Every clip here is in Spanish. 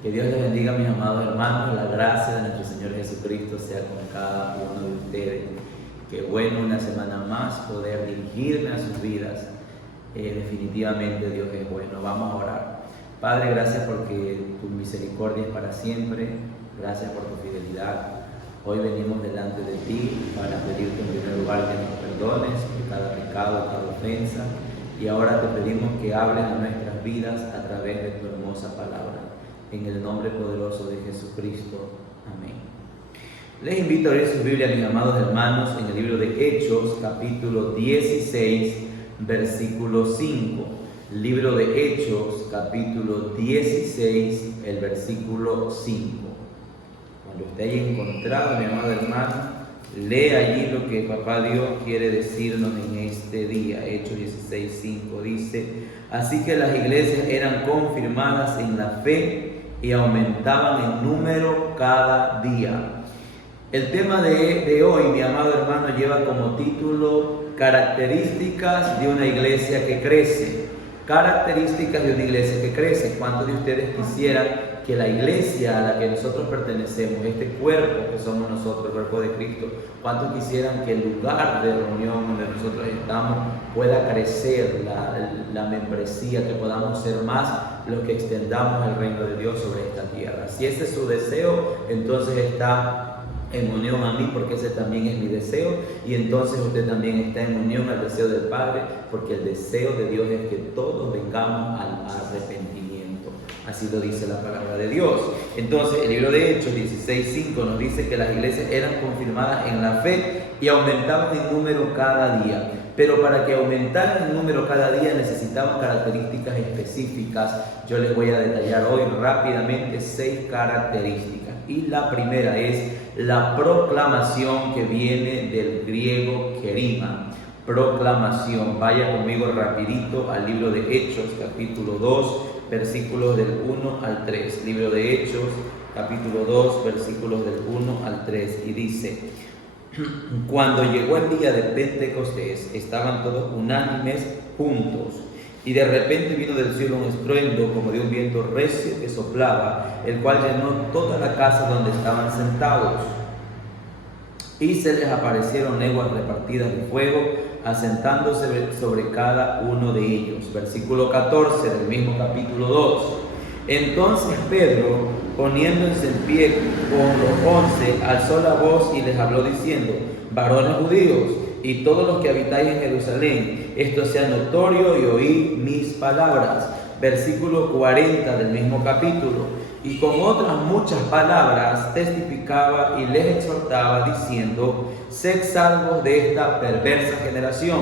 Que Dios les bendiga, mis amados hermanos. La gracia de nuestro Señor Jesucristo sea con cada uno de ustedes. Qué bueno una semana más poder dirigirme a sus vidas. Definitivamente Dios es bueno. Vamos a orar. Padre, gracias porque tu misericordia es para siempre. Gracias por tu fidelidad. Hoy venimos delante de ti para pedirte en primer lugar que nos perdones por cada pecado, cada ofensa. Y ahora te pedimos que hables a nuestras vidas a través de tu hermosa palabra. En el nombre poderoso de Jesucristo. Amén. Les invito a abrir su Biblia, mis amados hermanos, en el libro de Hechos, capítulo 16, versículo 5. Libro de Hechos, capítulo 16, el versículo 5. Cuando usted haya encontrado, mi amado hermano, lee allí lo que Papá Dios quiere decirnos en este día. Hechos 16, 5 dice: así que las iglesias eran confirmadas en la fe y aumentaban en número cada día. El tema de hoy, mi amado hermano, lleva como título características de una iglesia que crece. Características de una iglesia que crece. ¿Cuántos de ustedes quisieran que la iglesia a la que nosotros pertenecemos, este cuerpo que somos nosotros, el cuerpo de Cristo, cuántos quisieran que el lugar de reunión donde nosotros estamos pueda crecer, la membresía, que podamos ser más los que extendamos el reino de Dios sobre esta tierra? Si ese es su deseo, entonces está en unión a mí, porque ese también es mi deseo, y entonces usted también está en unión al deseo del Padre, porque el deseo de Dios es que todos vengamos al arrepentimiento. Así lo dice la palabra de Dios. Entonces el libro de Hechos 16:5 nos dice que las iglesias eran confirmadas en la fe y aumentaban en número cada día. Pero para que aumentaran en número cada día necesitaban características específicas. Yo les voy a detallar hoy rápidamente 6 características. Y la primera es la proclamación, que viene del griego kerima. Proclamación. Vaya conmigo rapidito al libro de Hechos, capítulo 2, versículos del 1 al 3. Libro de Hechos, capítulo 2, versículos del 1 al 3. Y dice: cuando llegó el día de Pentecostés, estaban todos unánimes juntos. Y de repente vino del cielo un estruendo como de un viento recio que soplaba, el cual llenó toda la casa donde estaban sentados. Y se les aparecieron lenguas repartidas de fuego, asentándose sobre cada uno de ellos. Versículo 14 del mismo capítulo 2. Entonces Pedro, poniéndose en pie con los 11, alzó la voz y les habló diciendo: varones judíos y todos los que habitáis en Jerusalén, esto sea notorio y oíd mis palabras. Versículo 40 del mismo capítulo. Y con otras muchas palabras testificaba y les exhortaba diciendo: sed salvos de esta perversa generación.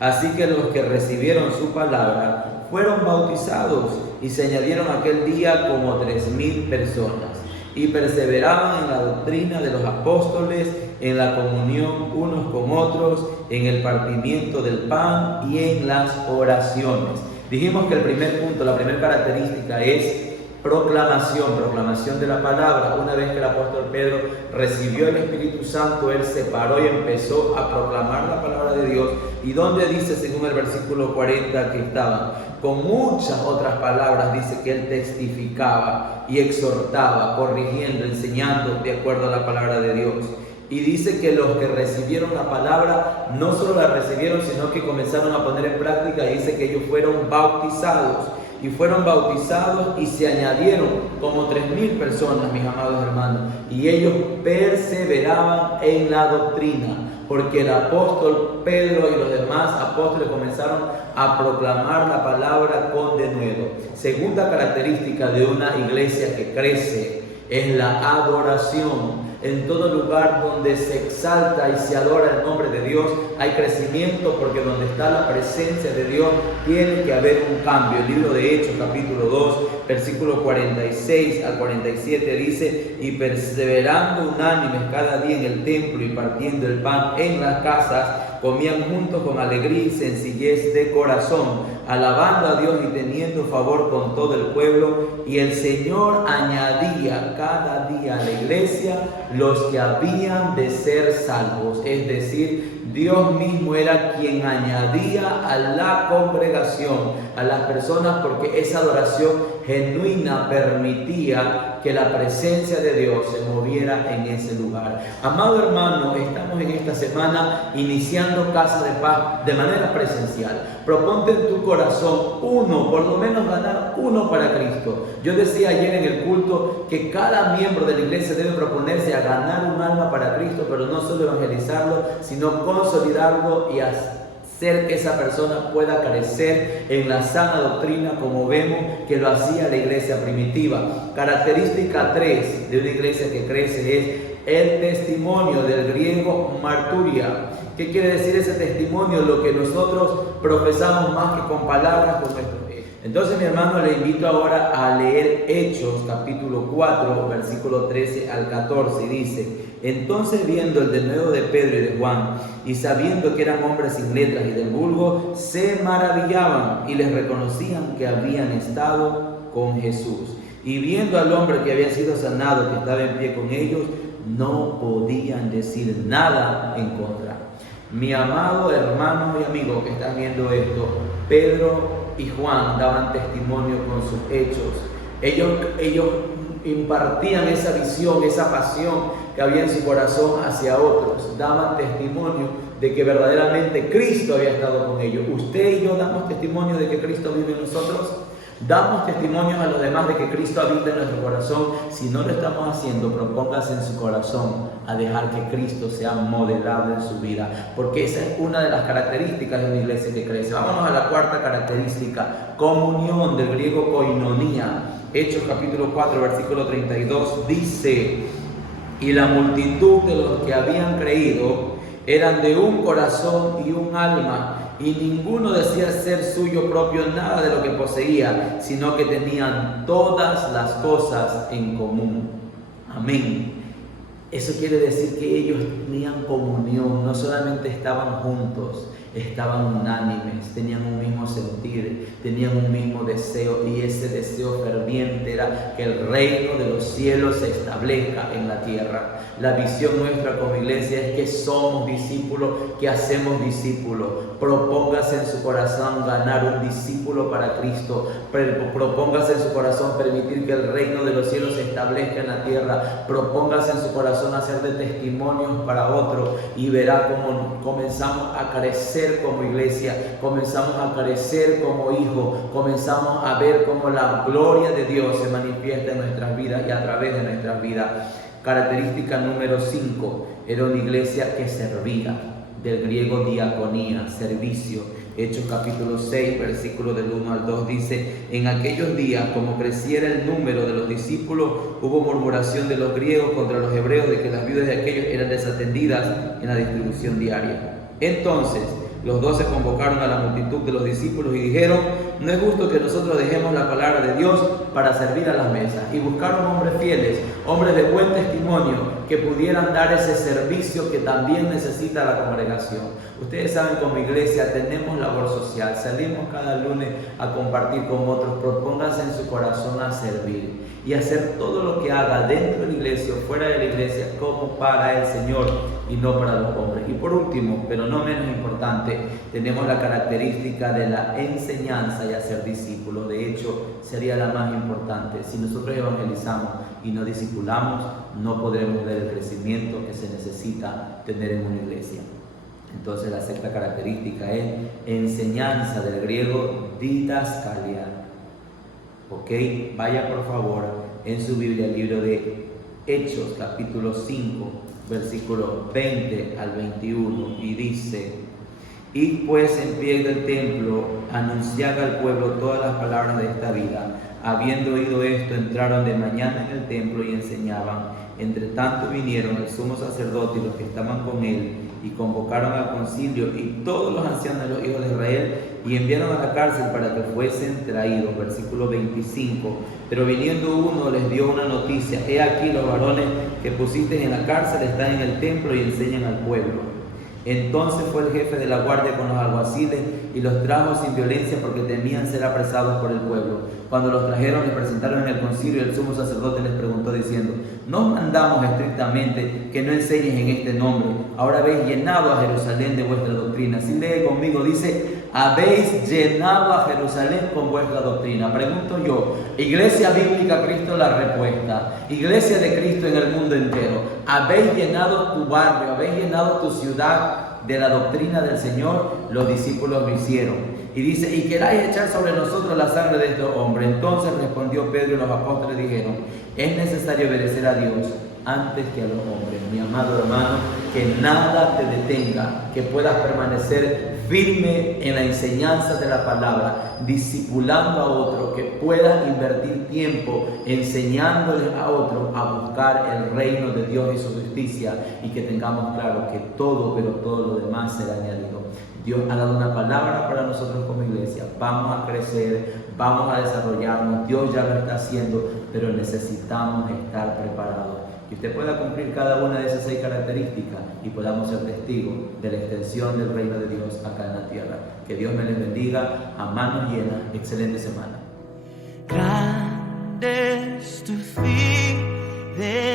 Así que los que recibieron su palabra fueron bautizados, y se añadieron aquel día como 3,000 personas, y perseveraban en la doctrina de los apóstoles, en la comunión unos con otros, en el partimiento del pan y en las oraciones. Dijimos que el primer punto, la primera característica es proclamación de la palabra. Una vez que el apóstol Pedro recibió el Espíritu Santo, él se paró y empezó a proclamar la palabra de Dios. ¿Y dónde dice, según el versículo 40, que estaban? Con muchas otras palabras dice que él testificaba y exhortaba, corrigiendo, enseñando de acuerdo a la palabra de Dios. Y dice que los que recibieron la palabra no solo la recibieron, sino que comenzaron a poner en práctica. Y dice que ellos fueron bautizados. Y fueron bautizados y se añadieron como 3,000 personas, mis amados hermanos. Y ellos perseveraban en la doctrina, porque el apóstol Pedro y los demás apóstoles comenzaron a proclamar la palabra con denuedo. Segunda característica de una iglesia que crece es la adoración. En todo lugar donde se exalta y se adora el nombre de Dios hay crecimiento, porque donde está la presencia de Dios tiene que haber un cambio. El libro de Hechos, capítulo 2, versículos 46 al 47 dice: y perseverando unánimes cada día en el templo y partiendo el pan en las casas, comían juntos con alegría y sencillez de corazón, alabando a Dios y teniendo favor con todo el pueblo. Y el Señor añadía cada día a la iglesia los que habían de ser salvos. Es decir, Dios mismo era quien añadía a la congregación, a las personas, porque esa adoración genuina permitía que la presencia de Dios se moviera en ese lugar. Amado hermano, estamos en esta semana iniciando Casa de Paz de manera presencial. Proponte en tu corazón por lo menos ganar uno para Cristo. Yo decía ayer en el culto que cada miembro de la iglesia debe proponerse a ganar un alma para Cristo, pero no solo evangelizarlo, sino consolidarlo y hacer que esa persona pueda crecer en la sana doctrina, como vemos que lo hacía la iglesia primitiva. Característica 3 de una iglesia que crece es el testimonio, del griego marturia. ¿Qué quiere decir ese testimonio? Lo que nosotros profesamos más que con palabras, con nuestros. Entonces, mi hermano, le invito ahora a leer Hechos, capítulo 4, versículo 13 al 14, y dice: entonces, viendo el denuedo de Pedro y de Juan, y sabiendo que eran hombres sin letras y del vulgo, se maravillaban y les reconocían que habían estado con Jesús. Y viendo al hombre que había sido sanado, que estaba en pie con ellos, no podían decir nada en contra. Mi amado hermano y amigo que estás viendo esto, Pedro y Juan daban testimonio con sus hechos. Ellos impartían esa visión, esa pasión que había en su corazón hacia otros. Daban testimonio de que verdaderamente Cristo había estado con ellos. Usted y yo damos testimonio de que Cristo vive en nosotros. Damos testimonios a los demás de que Cristo habita en nuestro corazón. Si no lo estamos haciendo, propóngase en su corazón a dejar que Cristo sea modelado en su vida, porque esa es una de las características de una iglesia que crece. Vámonos a la cuarta característica: comunión, del griego koinonia. Hechos capítulo 4, versículo 32 dice: y la multitud de los que habían creído eran de un corazón y un alma, y ninguno decía ser suyo propio nada de lo que poseía, sino que tenían todas las cosas en común. Amén. Eso quiere decir que ellos tenían comunión, no solamente estaban juntos, estaban unánimes, tenían un mismo sentir, tenían un mismo deseo, y ese deseo ferviente era que el reino de los cielos se establezca en la tierra. La visión nuestra como iglesia es que somos discípulos, que hacemos discípulos. Propóngase en su corazón ganar un discípulo para Cristo. Propóngase en su corazón permitir que el reino de los cielos se establezca en la tierra. Propóngase en su corazón hacer de testimonios para otros, y verá cómo comenzamos a crecer como iglesia, comenzamos a crecer como hijos, comenzamos a ver cómo la gloria de Dios se manifiesta en nuestras vidas y a través de nuestras vidas. Característica número 5, era una iglesia que servía, del griego diaconía, servicio. Hechos capítulo 6, versículo del 1 al 2 dice: en aquellos días, como creciera el número de los discípulos, hubo murmuración de los griegos contra los hebreos de que las viudas de aquellos eran desatendidas en la distribución diaria. Entonces los 12 convocaron a la multitud de los discípulos y dijeron: no es justo que nosotros dejemos la palabra de Dios para servir a las mesas. Y buscaron hombres fieles, hombres de buen testimonio, que pudieran dar ese servicio que también necesita la congregación. Ustedes saben, como iglesia tenemos labor social, salimos cada lunes a compartir con otros. Propónganse en su corazón a servir y hacer todo lo que haga dentro de la iglesia o fuera de la iglesia como para el Señor y no para los hombres. Y por último, pero no menos importante, tenemos la característica de la enseñanza y hacer discípulos. De hecho, sería la más importante. Si nosotros evangelizamos y no discipulamos, no podremos ver el crecimiento que se necesita tener en una iglesia. Entonces, la sexta característica es enseñanza, del griego didaskalia. Ok, vaya por favor en su Biblia al libro de Hechos, capítulo 5, versículo 20 al 21, y dice: id pues en pie del templo, anunciad al pueblo todas las palabras de esta vida. Habiendo oído esto, entraron de mañana en el templo y enseñaban. Entre tanto vinieron el sumo sacerdote y los que estaban con él, y convocaron al concilio y todos los ancianos de los hijos de Israel, y enviaron a la cárcel para que fuesen traídos. Versículo 25. Pero viniendo uno les dio una noticia: he aquí los varones que pusiste en la cárcel están en el templo y enseñan al pueblo. Entonces fue el jefe de la guardia con los alguaciles y los trajo sin violencia porque temían ser apresados por el pueblo. Cuando los trajeron, les presentaron en el concilio y el sumo sacerdote les preguntó diciendo: ¿no mandamos estrictamente que no enseñes en este nombre? Ahora habéis llenado a Jerusalén de vuestra doctrina. Si lee conmigo, dice: habéis llenado a Jerusalén con vuestra doctrina. Pregunto yo, Iglesia Bíblica Cristo la Respuesta, Iglesia de Cristo en el mundo entero, ¿habéis llenado tu barrio, habéis llenado tu ciudad de la doctrina del Señor? Los discípulos lo hicieron. Y dice: ¿y queráis echar sobre nosotros la sangre de estos hombres? Entonces respondió Pedro y los apóstoles dijeron: es necesario obedecer a Dios antes que a los hombres. Mi amado hermano, que nada te detenga, que puedas permanecer firme en la enseñanza de la palabra, discipulando a otros, que puedas invertir tiempo enseñándoles a otros a buscar el reino de Dios y su justicia, y que tengamos claro que todo, pero todo lo demás será añadido. Dios ha dado una palabra para nosotros como iglesia. Vamos a crecer, vamos a desarrollarnos. Dios ya lo está haciendo, pero necesitamos estar preparados. Que usted pueda cumplir cada una de esas 6 características y podamos ser testigos de la extensión del reino de Dios acá en la tierra. Que Dios me les bendiga a manos llenas. Excelente semana. Grande es tu fidelidad.